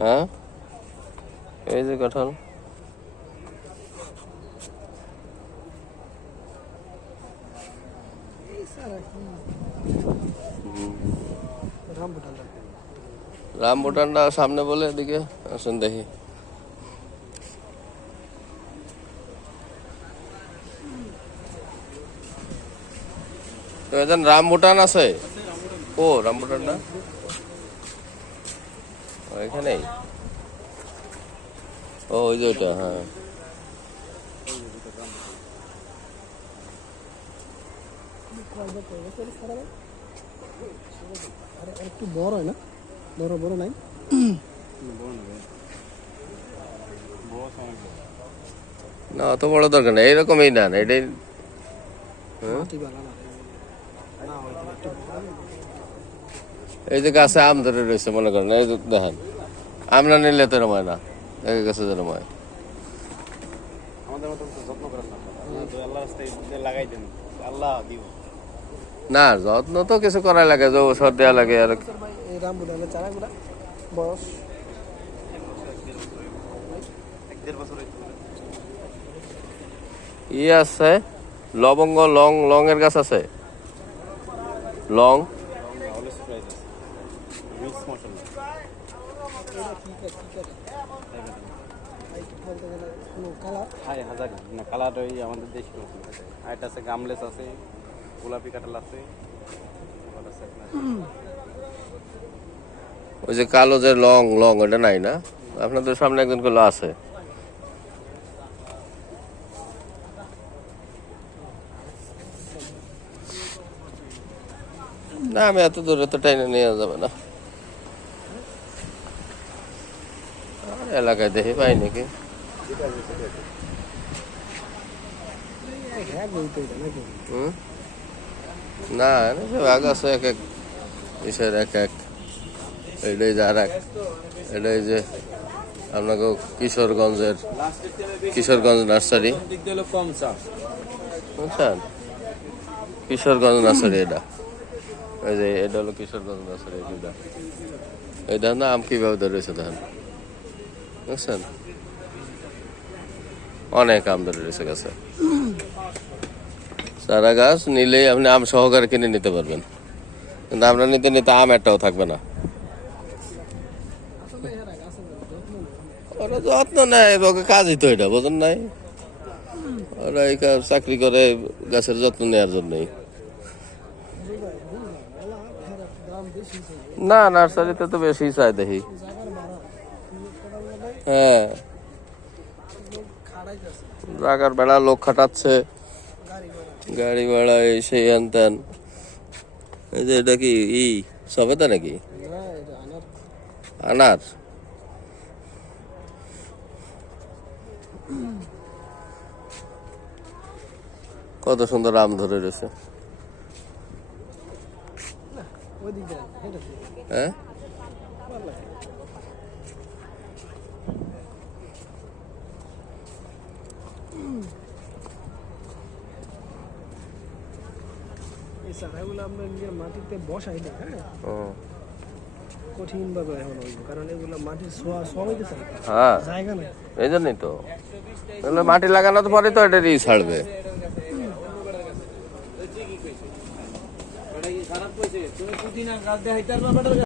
হ্যাঁ, এই যে কাঁঠাল। রামবুটানটা সামনে বলে এদিকে আসেন দেখি। তো এখানে রামবুটান আছে। ও রামবুটানটা এখানেই। ও ওই যে ওইটা, হ্যাঁ। একটু বড় হয় না, বড় বড় নাই। না অত বড় দরকার নেই, এইরকমই না এটাই। এই যে গাছে আম ধরে রয়েছে মনে করেন, এই যে দেখেন, আম না নিলে তো এরম হয় না, এই গাছে যেরম হয়। না যত্ন তো কিছু করা লাগে, যে ওষুধ দেওয়া লাগে। আর এই রামবুটানের চারাগুলা বয়স ইয়ে আছে, লবঙ্গ, লং, লং এর গাছ আছে, লং। কালার ওই আমাদের দেশি আরেকটা আছে গামলেস আছে, গোলাপি কাঁঠাল আছে। ওই যে কালো যে লং, লং ওটা নাই না? আপনাদের সামনে একজন গুলো আছে। না আমি এত দূরে তো টাইনে নিয়ে যাবে না, এলাকায় দেখি পাই নাকি। হুম, না ভাগ আছে এক এক ইসের এক এক। এটাই যে আর এক, এটাই যে আপনাকে কিশোরগঞ্জের কিশোরগঞ্জ নার্সারি, বুঝছেন? কিশোরগঞ্জ নার্সারি এটা, এই যে এটা হলো কিশোরগঞ্জ নার্সারি। এই দেখেন না আম কিভাবে ধরেছে, দেখেন, বুঝছেন? অনেক আম ধরে রয়েছে গাছে। চারা গাছ নিলেই আপনি আম সহকারে কিনে নিতে পারবেন, কিন্তু আমরা নিতে নিতে আম একটাও থাকবে না। ওরা যত্ন নেয়, ওকে কাজই তো এটা, বোঝেন নাই? ওরা এই চাকরি করে গাছের যত্ন নেওয়ার জন্যই। না নার্সারিতে তো বেশি চাই দেখি। হ্যাঁ, জাগার বেড়া লোক খাটাচ্ছে, গাড়ি ভাড়া এই সেই হ্যান ত্যান। এই যে এটা কি সবেদা নাকি আনার? কত সুন্দর আম ধরে রয়েছে। হ্যাঁ, এই চারাগুলো আমরা নিজের মাটিতে বসাইলে, হ্যাঁ, কঠিন ভাবে এখন হইব, কারণ এগুলো মাটির ছোঁয়া হইতে চাই। হ্যাঁ, জায়গা নেই, এই জন্যই তো মাটি লাগানোর পরে তো এটা ছাড়বে।